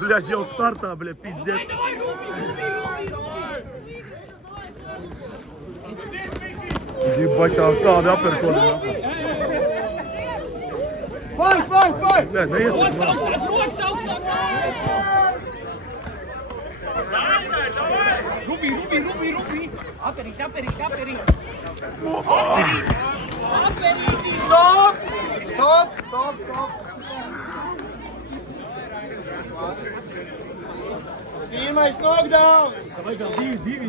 Блядь, я у старта, блядь, пиздец. Ебать, а tādi aperkodi. Fight! Nē, neiesaka. Rokas augstāk! Rubi! Aperīt! Stop! Pirmais knockdown! Vai vēl divi.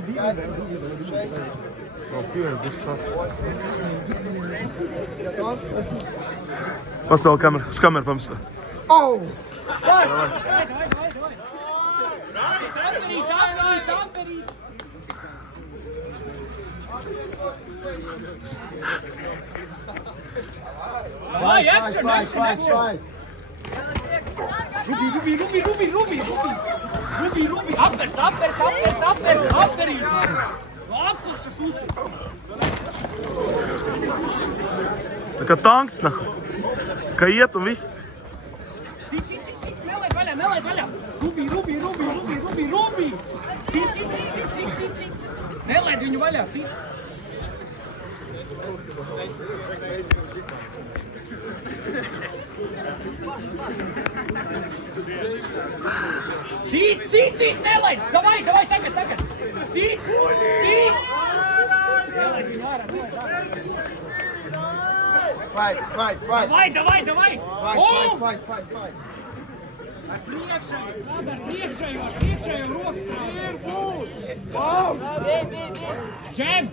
Savu pieeju, viss šās. Paspēl kameru, uz kameru pamestā. Oh! Aperīt! Vai, action! Rubi! Apers! Aperīt! Apakšas uzsver! Tā kā tanks, ka iet un viss. Cik! Nelaid vaļā! Rubi! Cik! Nelaid viņu vaļā, cik! Cik! Nelaid! Davai, tagad! Cik! Nelaid viņu ārā! Fight! Davai! Ar priekšējo rokas Džeb!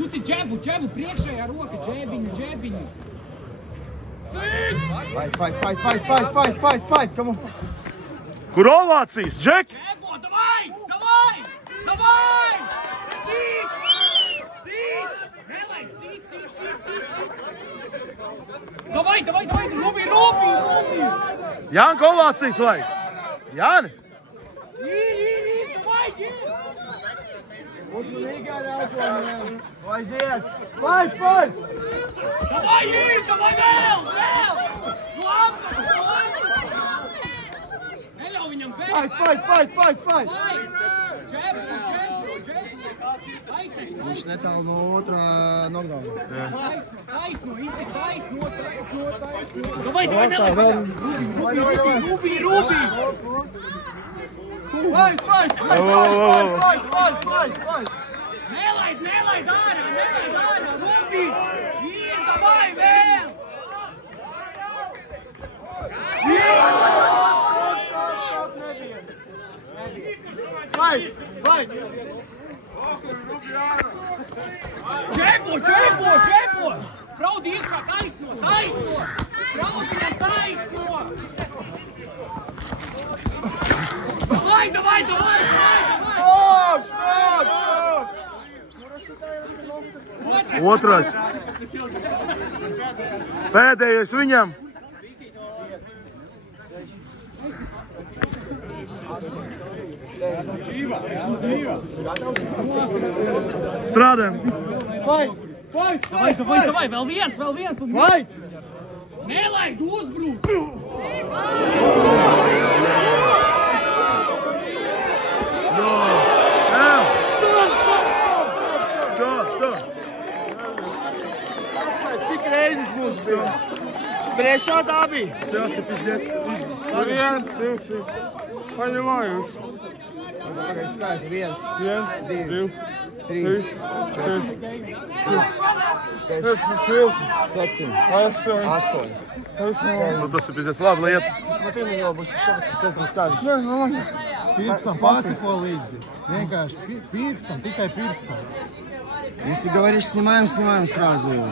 Uzi džebu! Priekšējā roka! Džebiņu! Fight! Come on! Kur ovācijas, Džek? Džebo! Davai! Cik! Nelaid! Cik! Davai! Rubi! Jānka ovācijas vajag. Jāni? Ir! Davai! Aiziet! Fight! Davai vēl! Neļauj viņam bēgt! Fight! Džebu! Aizteik! Viņš netālu no otrā knockdowna. Taisno! Davai, nelaid vaļā! Rubi! Fight! Nelaid ārā! Rubi! Ir, davai vēl! Fight! Džebo! Braudi iekšā taisno! Braudi viņam taisno! Davai! Stop! Otrais. Pēdējais viņam. Strādājam. Fight! Davai, vēl viens! Fight! Nelaid uzbrūk! Cik reizes mums bija? Priekšā tā bija? Tas ir pizdiec. Viens, paņemāju. Pagaid skaiti. 1, 2, 3, 4, 5, 6, 7, 8. Nu, tas ir pizdiec. Labi, lai iet. Смотри, jau būs šokat skaistam skaidrs. Pirkstam pasako līdzi. Vienkārši pirkstam, tikai pirkstam. Если говоришь, снимаем сразу его.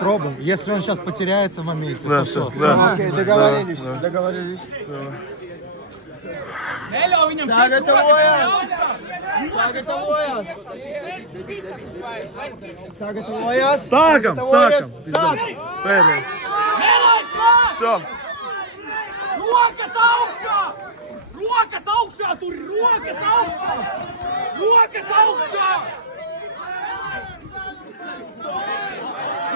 Пробуем. Если он сейчас потеряется в моменте, Да, то все. да. Окей, договорились. Neļauj viņam Sagatavojās. Sākam. Sāk. Pēdējais. Nelaid klāt! Šo. Rokas augšā! Tur rokas augšā! Rokas augšā!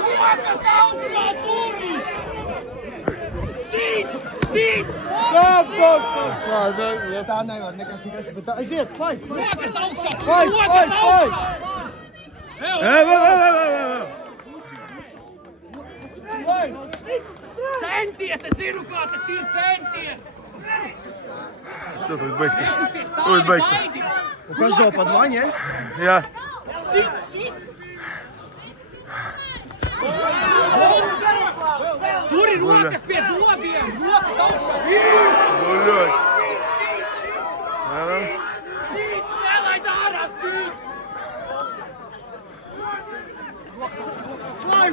Rokas augšā, turi! Sīt! Sīt! Stop! Tā nevar, nekas. Bet aiziet, fight! Rokas augšā, turi! Fight, Rokas fight, augšā! Centies, es zinu, kā tas ir centies! Все, тут beigsies. Тут beigsies. У каждого по 2, не? Jā. Sit, sit! Tur ir rokas pie zobiem! Rokas augšā! Guļot. Sit! Nelaid ārā, sit!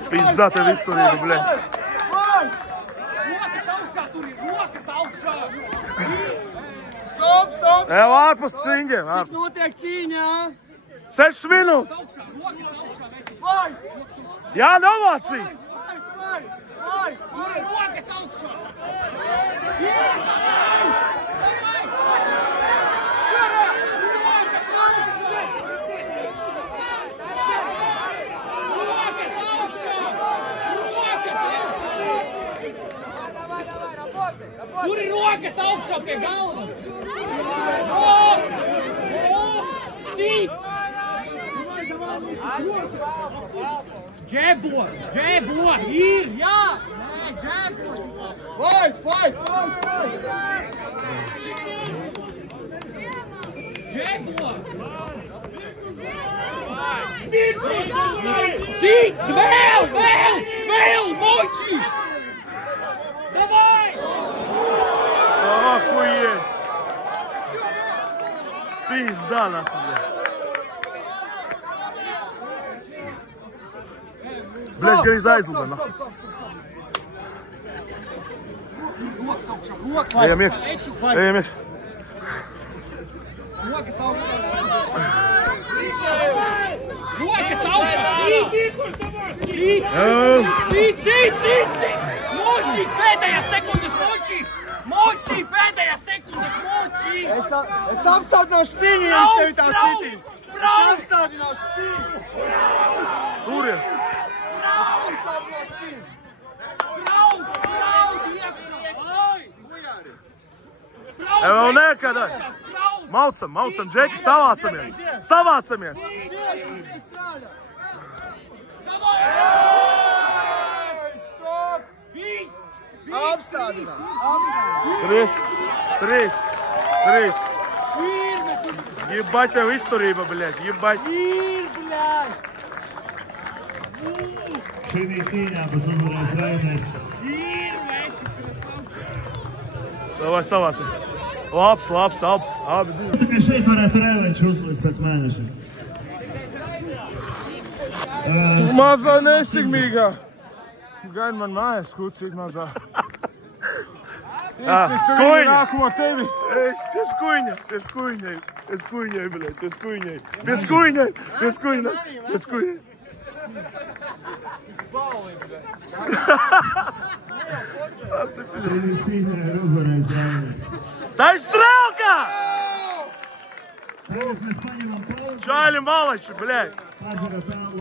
Pizdā tev izturība, bļaļ. Rokas augšā, tur ir rokas augšā! Stop! Ārpus cīņiem. Notiek cīņā! 6 minūtes. Augšā, rokas augšā, veči! Fight! Jā, novācīs. Fight! Tur ir rokas augšā! Tur ir rokas augšā pie galvas! Sīt! Džebo! Džebo! Ir! Jā! Nē, džebo! Fight! Džebo! Sīt! Vēl! Moči! Davai! Охуеть. Пизда, нахуй, блядь. Блядь, грязь aizlido, nahуй. Rokas augšā! Rokas! Ejam iekšā. Ejam iekšā. Rokas augšā! Rokas augšā! Sīt! Moči! Pēdējās sekundes, Moči! Moči! Pēdējās sekundes, Moči! Es apstādināšu cīņu, ja es tevi tā sitīs! Es apstādināšu cīņu! Tur ir. Apstādināšu cīņu! Praud iekšā! Ai! Vēl nekad. Maucam, Džeki, savācamies. Stop! Viss! Apstādināt! 3. Ебать tev izturība, блядь, ебать. Šī cīņā būs uzvarējis Rainers. Davai savācam. Labs. Abi divi. Tikai šeit varētu Rēlenču uzlīst pēc mēneša. Mazā nesigmīgā! Gan man mājas kucīt mazā. Skuiņa! Nākamo tevi! Es skuiņai, блядь, Bez skuiņai. Šī cīņā ir uzvarējis Rainers. Tā ir strēlka! Tagad mēs paņemam pauzi. Čāļi malači, блядь. Padara pelnu.